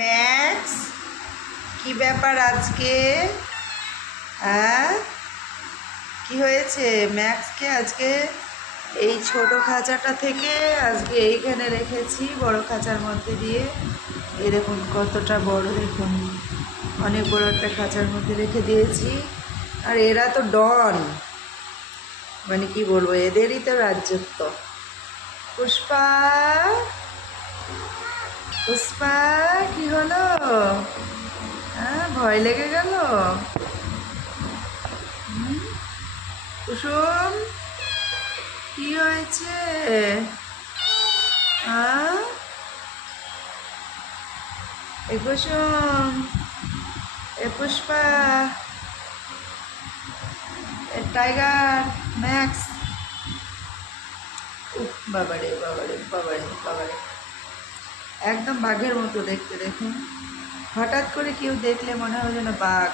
Max, কি ব্যাপার আজকে? হ্যাঁ, কি হয়েছে ম্যাক্সকে? আজকে এই ছোট খাঁচাটা থেকে আজকে এইখানে রেখেছি বড় খাঁচার মধ্যে দিয়ে। এই দেখুন কতটা বড়, দেখুন অনেক বড় একটা খাঁচার মধ্যে রেখে দিয়েছি। আর এরা তো ডন, মানে কি বলবো, এদেরই তো রাজ্যত্ব। পুষ্পা, পুষ্পা, কি হলো? হ্যাঁ, ভয় লেগে গেল? কুসুম, কি হয়েছে? এ কুসুম, এ পুষ্পা, এ টাইগার, ম্যাক্স। উফ, বাবারে বাবারে বাবারে বাবারে, একদম বাঘের মতো দেখতে। দেখুন, হঠাৎ করে কেউ দেখলে মনে হয় যেন বাঘ।